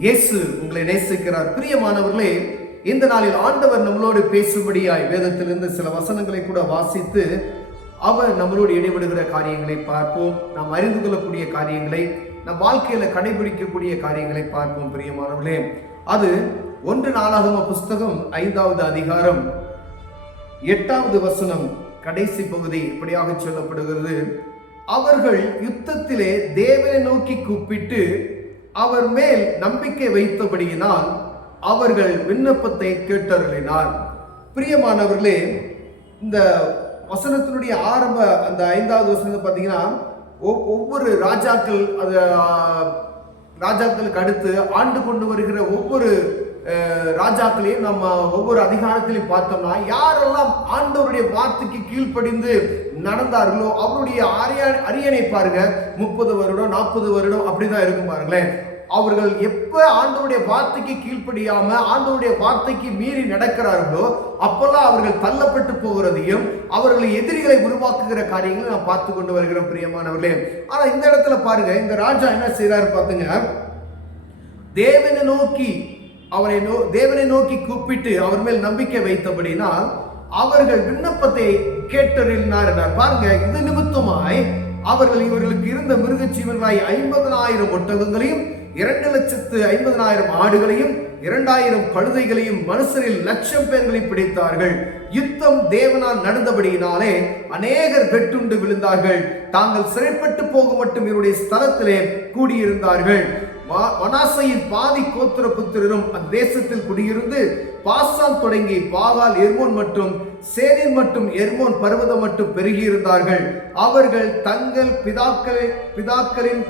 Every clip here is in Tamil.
இயேசு உங்களை நேசிக்கிறார். பிரியமானவர்களே, இந்த நாளில் ஆண்டவர் நம்மளோடு பேசும்படியாய் வேதத்திலிருந்து சில வசனங்களை கூட வாசித்து அவர் நம்மளோடு இடைபடுகிற காரியங்களை பார்ப்போம். நாம் அறிந்து கொள்ளக்கூடிய காரியங்களை, நம் வாழ்க்கையில கடைபிடிக்கக்கூடிய காரியங்களை பார்ப்போம். பிரியமானவர்களே, அது 1 நாளாகம புஸ்தகம் 5வது அதிகாரம் 8வது வசனம் கடைசி பகுதி இப்படியாக சொல்லப்படுகிறது. அவர்கள் யுத்தத்திலே தேவனை நோக்கி கூப்பிட்டு அவர் மேல் நம்பிக்கை வைத்தபடியினால் அவர்கள் விண்ணப்பத்தை கேட்டருளினார். பிரியமானவர்களே, இந்த வசனத்தினுடைய ஆரம்ப அந்த 5வது வசனத்தை பார்த்தீங்கன்னா, ஒவ்வொரு ராஜாக்களுக்கு அடுத்து ஆண்டு கொண்டு வருகிற ஒவ்வொரு ராஜாக்களையும் நம்ம ஒவ்வொரு அதிகாரத்திலையும் பார்த்தோம்னா, யாரெல்லாம் ஆண்டவருடைய வார்த்தைக்கு கீழ்ப்படிந்து நடந்தார்களோ அவருடைய அரியணை பாருங்க 30 வருடம் 40 வருடம் அப்படிதான் இருக்கும் பாருங்களேன். அவர்கள் எப்ப ஆண்டவருடைய வார்த்தைக்கு கீழ்ப்படியாம ஆண்டவருடைய வார்த்தைக்கு மீறி நடக்கிறார்களோ அப்பெல்லாம் அவர்கள் தள்ளப்பட்டு போகிறதையும் அவர்கள் எதிரிகளை உருவாக்குகிற காரியங்களை நாம் பார்த்து கொண்டு வருகிறோம். பிரியமானவர்களே, ஆனா இந்த இடத்துல பாருங்க, இந்த ராஜா என்ன செய்யறாரு பாத்துங்க, தேவனை நோக்கி கூப்பிட்டு அவர் மேல் நம்பிக்கை வைத்தபடினால் அவர்கள் விண்ணப்பத்தை கேட்டறினார் என்றார். பாருங்க, இது நிமித்தமாய் இவர்களுக்கு இருந்த மிருக ஜீவன்களாய் 50,000 ஒட்டகங்களையும் 2,50,000 ஆடுகளையும் 2,000 கழுதைகளையும் மனுஷரில் 1,00,000 பேர்களை பிடித்தார்கள். யுத்தம் தேவனால் நடந்தபடியினாலே அநேகர் வெட்டுண்டு விழுந்தார்கள். தாங்கள் சிறைப்பட்டு போக மட்டும் இவருடைய ஸ்தலத்திலே கூடியிருந்தார்கள். மனாசையின் பாதி கோத்திர புத்திரரும் அந்த தேசத்தில் குடியிருந்து பாசான் தொடங்கி பாகால் எர்மோன் மற்றும் சேனின் மற்றும் எர்மோன் பர்வதம் மட்டும் பெருகியிருந்தார்கள். அவர்கள் தங்கள் பிதாக்களின்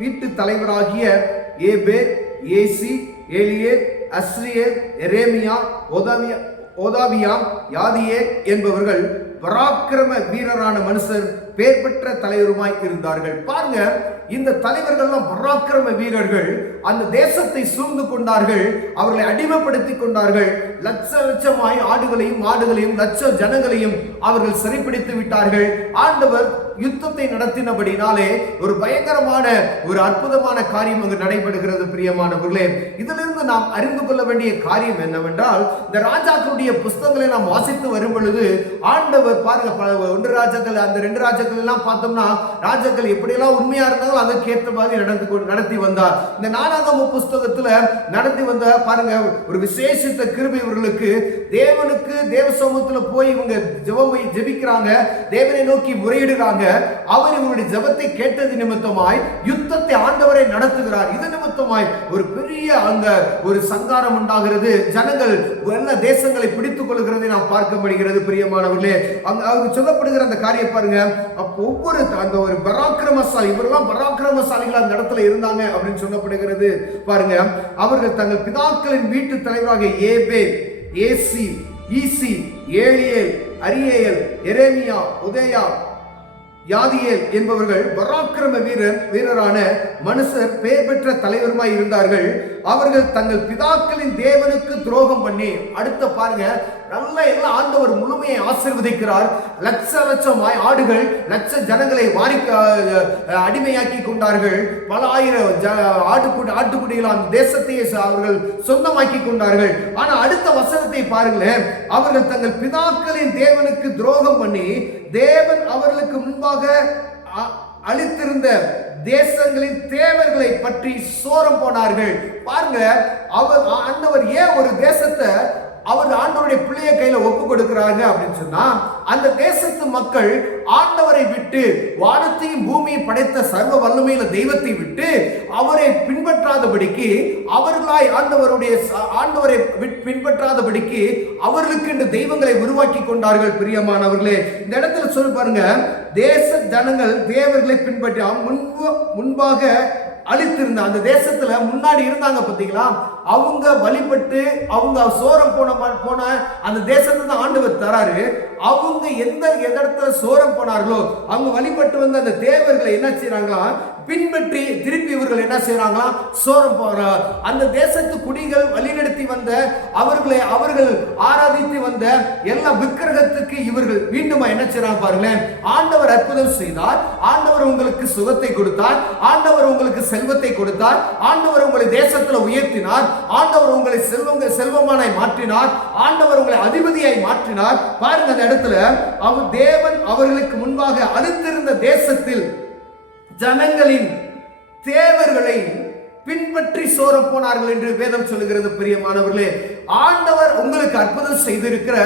வீட்டு தலைவராகிய ஏபேர், ஏசி, ஏலியேர், அஸ்ரியேர், எரேமியா, ஓதாவியாம், யாதியேர் என்பவர்கள் பராக்கிரம வீரரான மனுஷர், பேர் பெற்ற தலைவருமாய் இருந்தார்கள். பாருங்க, இந்த தலைவர்கள்லாம் பராக்கிரம வீரர்கள். அந்த தேசத்தை சூழ்ந்து கொண்டார்கள், அவர்களை அடிமைப்படுத்தி கொண்டார்கள். லட்சமாய் ஆடுகளையும் மாடுகளையும் 1,00,000 ஜனங்களையும் அவர்கள் சிறைப்பிடித்து விட்டார்கள். ஆண்டவர் யுத்தத்தை நடத்தினபடினாலே ஒரு பயங்கரமான ஒரு அற்புதமான காரியம் அங்கு நடைபெறுகிறது. பிரியமானவர்களே, இதிலிருந்து நாம் அறிந்து கொள்ள வேண்டிய காரியம் என்னவென்றால், இந்த ராஜாக்களுடைய புஸ்தகங்களை நாம் வாசித்து வரும் பொழுது ஆண்டவர் பாருங்க, 1 ராஜாக்கள் அந்த 2 ராஜாக்கள் எல்லாம் பார்த்தோம்னா ராஜாக்கள் எப்படியெல்லாம் உண்மையா இருந்தாலும் அதற்கேற்ற மாதிரி நடத்தி வந்தார். இந்த நாளாகம புஸ்தகத்துல நடத்தி வந்த பாருங்க ஒரு விசேஷித்த கிருபை இவர்களுக்கு. தேவ சமூகத்துல போய் இவங்க ஜெபிக்கிறாங்க, தேவனை நோக்கி முறையிடுறாங்க. அவர் இவருடைய ஜெபத்தை கேட்டது நிமித்தமாய் யுத்தத்தை ஆண்டவரை நடத்துகிறார். இது நிமித்தமாய் ஒரு பெரிய அந்த ஒரு சங்காரம் உண்டாகிறது. ஜனங்கள் எல்லா தேசங்களை பிடித்துக் கொள்கிறதை நாம் பார்க்க முடிகிறது. பிரியமானவர்களே, அவருக்கு சொல்லப்படுகிற அந்த காரியம் பாருங்க, ஒவ்வொரு அந்த ஒரு பராக்கிரமசாலி, இவரெல்லாம் பராக்கிரமசாலிகள் அந்த இடத்துல இருந்தாங்க அப்படின்னு சொல்லப்படுகிறது. பாருங்க, அவர்கள் தங்கள் பிதாக்களின் வீட்டு தலைவராக Heber, AC, easy, Eliel, Ariel, எரேமியா, உதயா, யாதியேல் என்பவர்கள் பராக்கிரம வீரரான மனுஷர், பேர் பெற்ற தலைவருமாய் இருந்தார்கள். அவர்கள் தங்கள் பிதாக்களின் தேவனுக்கு துரோகம் பண்ணி, அடுத்த பாருங்க, நல்ல எல்லாம் ஆண்டவர் முழுமையை ஆசீர்வதிக்கிறார். லட்சமாய் ஆடுகள் 1,00,000 ஜனங்களை அடிமையாக்கி கொண்டார்கள். பல ஆயிரம் ஆட்டுக்குடிகள் அந்த தேசத்தையே அவர்கள் சொந்தமாக்கி கொண்டார்கள். ஆனா அடுத்த வசனத்தை பாருங்களேன், அவர்கள் தங்கள் பிதாக்களின் தேவனுக்கு துரோகம் பண்ணி தேவன் அவர்களுக்கு முன்பாக அளித்திருந்த தேசங்களின் தேவர்களை பற்றி சோரம் போனார்கள். பாருங்க, ஆண்டவர் ஏன் ஒரு தேசத்தை அவர் ஆண்டவருடைய பிள்ளைய கையில ஒப்பு கொடுக்கிறாங்க அப்படின்னு சொன்னா, அந்த தேசத்து மக்கள் ஆண்டவரை விட்டு, வானத்தையும் பூமியை படைத்த சர்வ வல்லமையில தெய்வத்தை விட்டு அவரை பின்பற்றாதபடிக்கு, அவர்களாய் ஆண்டவரை பின்பற்றாதபடிக்கு அவர்களுக்கு இந்த தெய்வங்களை உருவாக்கி கொண்டார்கள். பிரியமானவர்களே, இந்த இடத்துல சொல்லி பாருங்க, தேச ஜனங்கள் தேவர்களை பின்பற்றி முன்பாக அழித்திருந்த அந்த தேசத்துல முன்னாடி இருந்தாங்க பாத்தீங்களா, அவங்க வழிபட்டு அவங்க சோரம் போன அந்த தேசத்தை தான் ஆண்டவர் தராரு. அவங்க எந்த இடத்துல சோரம் போனார்களோ அவங்க வழிபட்டு வந்த அந்த தேவர்களை என்ன செய்யறாங்களா பின்பற்றி திருப்பி இவர்கள் குடிகள் என்ன செய்யறாங்களா? சோரம் போறார். அந்த தேசத்து குடிகள் வழிநடத்தி வந்த அவர்கள் ஆராதித்து வந்த எல்லா விக்கிரகத்துக்கு இவர்கள் மீண்டும் என்ன செய்யறாங்க பாருங்களேன். ஆண்டவர் அற்புதம் செய்தார், ஆண்டவர் உங்களுக்கு சுகத்தை கொடுத்தார், ஆண்டவர் உங்களுக்கு செல்வத்தை கொடுத்தார், ஆண்டவர் உங்களை தேசத்துல உயர்த்தினார், ஆண்டவர் உங்களை செல்வமானாய் மாற்றினார், ஆண்டவர் உங்களை அதிபதியாய் மாற்றினார். பாருங்க அந்த இடத்துல தேவன் அவர்களுக்கு முன்பாக அளித்திருந்த தேசத்தில் ஜனங்களின் தேவர்களை பின்பற்றி சோர போனார்கள் என்று வேதம் சொல்லுகிறது. பிரியமானவர்களே, ஆண்டவர் உங்களுக்கு அற்புதம் செய்திருக்கிற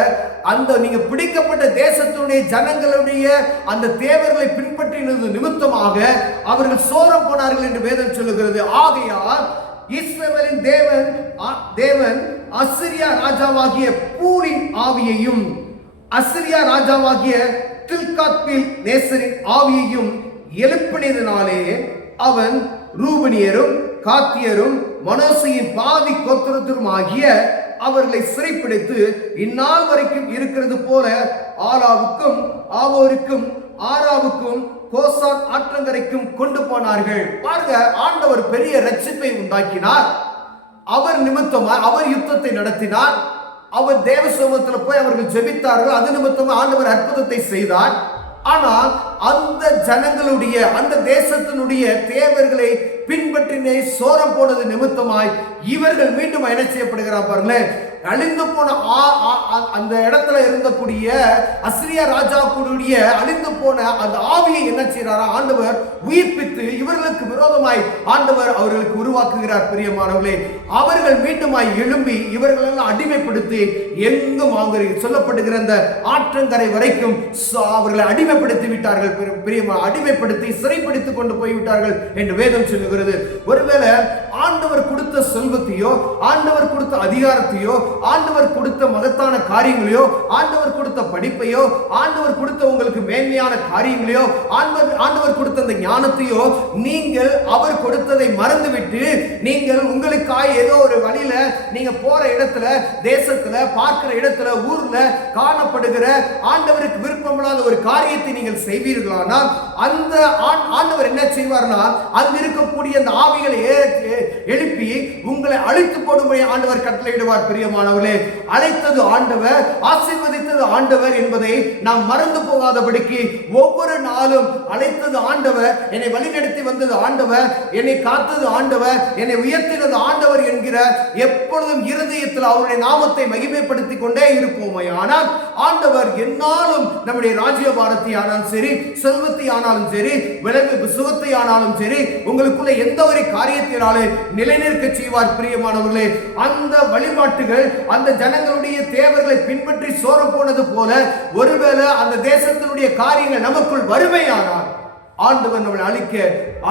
அந்த நீங்க பிடிக்கப்பட்ட தேசத்துடைய ஜனங்களுடைய அந்த தேவர்களை பின்பற்றினது நிமித்தமாக அவர்கள் சோர போனார்கள் என்று வேதம் சொல்லுகிறது. ஆகையால் இஸ்ரவேலின் தேவன் அசிரியா ராஜாவாகிய பூரின் ஆவியையும் அசிரியா ராஜாவாகிய தில்காத்பில் நேசரின் ஆவியையும் எழுப்பினதினாலே அவன் ரூபனியரும் காத்தியரும் மனோசையின் பாதி கோத்திரத்திலும் ஆகிய அவர்களை சிறைப்பிடித்து இந்நாள் வரைக்கும் இருக்கிறது போல ஆலாவுக்கும் ஆவோருக்கும் ஆராவுக்கும் கோசான் ஆற்றங்கரைக்கும் கொண்டு போனார்கள். பாருங்க, ஆண்டவர் பெரிய ரட்சிப்பை உண்டாக்கினார். அவர் நிமித்தமாக அவர் யுத்தத்தை நடத்தினார். அவர் தேவ சமூகத்தில் போய் அவர்கள் ஜெபித்தார்கள். அது நிமித்தமாக ஆண்டவர் அற்புதத்தை செய்தார். ஆனால் அந்த ஜனங்களுடைய அந்த தேசத்தினுடைய தேவர்களை பின்பற்றினே சோரம் போனது நிமித்தமாய் இவர்கள் மீண்டும் என்ன செய்யப்படுகிறார் பாருங்களேன். அழிந்து போன அந்த இடத்துல இருந்தக்கூடிய அசிரியா ராஜாவுடைய அழிந்து போன அந்த ஆவியை என்ன செய்யறாரா ஆண்டவர் உயிர்ப்பித்து இவர்களுக்கு விரோதமாய் ஆண்டவர் அவர்களுக்கு உருவாக்குகிறார். பிரியமானவர்களே, அவர்கள் மீண்டுமாய் எழும்பி இவர்களெல்லாம் அடிமைப்படுத்தி எங்கும் சொல்லப்படுகிற அந்த ஆற்றங்கரை வரைக்கும் அவர்களை அடிமைப்படுத்தி விட்டார்கள். அடிமைப்படுத்தி சிறைப்படுத்திக் கொண்டு போய்விட்டார்கள் என்று வேதம் சொல்லுகிறது. ஒருவேளை ஆண்டவர் கொடுத்த செல்வத்தையோ, ஆண்டவர் கொடுத்த அதிகாரத்தையோ, ஆண்டவர் கொடுத்த மகத்தான காரியங்களையோ, ஆண்டவர் கொடுத்த படிப்பையோ, ஆண்டவர் கொடுத்த உங்களுக்கு மேன்மையான காரியங்களையோ, ஆண்டவர் கொடுத்த அந்த ஞானத்தையோ நீங்கள் அவர் கொடுத்ததை மறந்துவிட்டு நீங்கள் உங்களுக்காய் ஏதோ ஒரு வழியில நீங்க போற இடத்துல, தேசத்துல, பார்க்கிற இடத்துல, ஊர்ல காணப்படுகிற ஆண்டவருக்கு விருப்பமில்லாத ஒரு காரியத்தை நீங்கள் செய்வீர்களானால் அந்த ஆண்டவர் என்ன செய்வார்னா அங்க இருக்கக்கூடிய அந்த ஆவிகளை எழுப்பி உங்களை அழித்து போடும்படி ஆண்டவர் கட்டளையிடுவார். பிரியமானவர்களே, அழைத்தது ஆண்டவர், ஆசீர்வதித்தது ஆண்டவர் என்பதை நாம் மறந்து போகாதபடிக்கு ஒவ்வொரு நாளும் அழைத்தது ஆண்டவர், என்னை வழிநடத்தி வந்தது ஆண்டவர், என்னை காத்தது ஆண்டவர், என்னை உயர்த்தினது ஆண்டவர் என்கிற எப்பொழுதும் இருதயத்தில் அவருடைய நாமத்தை மகிமைப்படுத்தி கொண்டே இருப்போமே. ஆனால் ஆண்டவர் என்னாலும் நம்முடைய ராஜ்யபாரத்தை ஆனாலும் சரி, செல்வத்தை ஆனாலும் சரி, விளைவு சுகத்தை ஆனாலும் சரி, உங்களுக்குள்ள எந்த ஒரு காரியத்தினாலே நிலைநிற்க செய்வார். பிரியமானவர்களே, அந்த வழிபாட்டுகள் அந்த ஜனங்களுடைய தேவர்களை பின்பற்றி சோர போனது போல ஒருவேளை அந்த தேசத்தினுடைய காரியங்கள் நமக்குள் வறுமையானால் ஆண்டவர் நம்மளை அழிக்க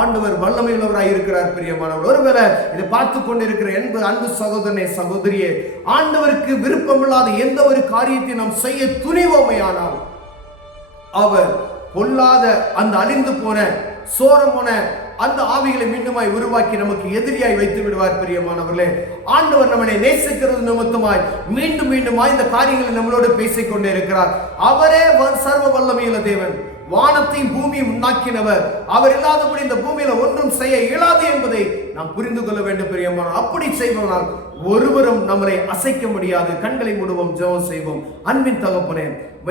ஆண்டவர் வல்லமை உள்ளவராய் இருக்கிறார். பிரியமானவர், ஒருவேளை இதை பார்த்து கொண்டிருக்கிற அன்பு சகோதரனே, சகோதரியே, ஆண்டவருக்கு விருப்பமில்லாத எந்த ஒரு காரியத்தை நாம் செய்ய துணிவோமையானால் அவர் பொல்லாத அந்த அழிந்து போன சோரம் போன அந்த ஆவிகளை மீண்டுமாய் உருவாக்கி நமக்கு எதிரியாய் வைத்து விடுவார். பிரியமானவர்களே, ஆண்டவர் நம்மளை நேசிக்கிறது நிமித்தமாய் மீண்டும் மீண்டுமாய் இந்த காரியங்களை நம்மளோடு பேசிக் கொண்டே இருக்கிறார். அவரே சர்வ வல்லமையுள்ள தேவன், வானத்தையும் பூமியும் உண்டாக்கினவர். அவர் இல்லாதபடி இந்த பூமியில ஒன்றும் செய்ய இயலாது என்பதை நாம் புரிந்து கொள்ள வேண்டும். பிரியமான, அப்படி செய்வதனால் ஒருவரும் நம்மளை அசைக்க முடியாது. கண்களை மூடுவோம், ஜெபம் செய்வோம். அன்பின் தகப்பனே,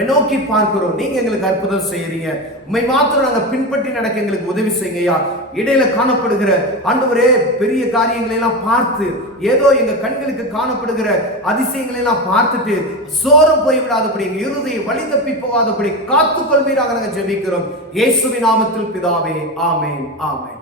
நோக்கி பார்க்கிறோம், நீங்க எங்களுக்கு அற்புதம் செய்யறீங்க. உண்மை மாத்திரம் நாங்க பின்பற்றி நடக்க எங்களுக்கு உதவி செய்யுங்கய்யா. இடையில காணப்படுகிற ஆண்டவரே பெரிய காரியங்களை எல்லாம் பார்த்து ஏதோ எங்க கண்களுக்கு காணப்படுகிற அதிசயங்களை எல்லாம் பார்த்துட்டு சோரம் போய்விடாதபடி, எங்க இருதயை வழி தப்பி போகாதபடி காத்துக்கொள்வீராக நாங்கள் ஜெபிக்கிறோம். இயேசுவின் நாமத்தில் பிதாவே, ஆமென், ஆமென்.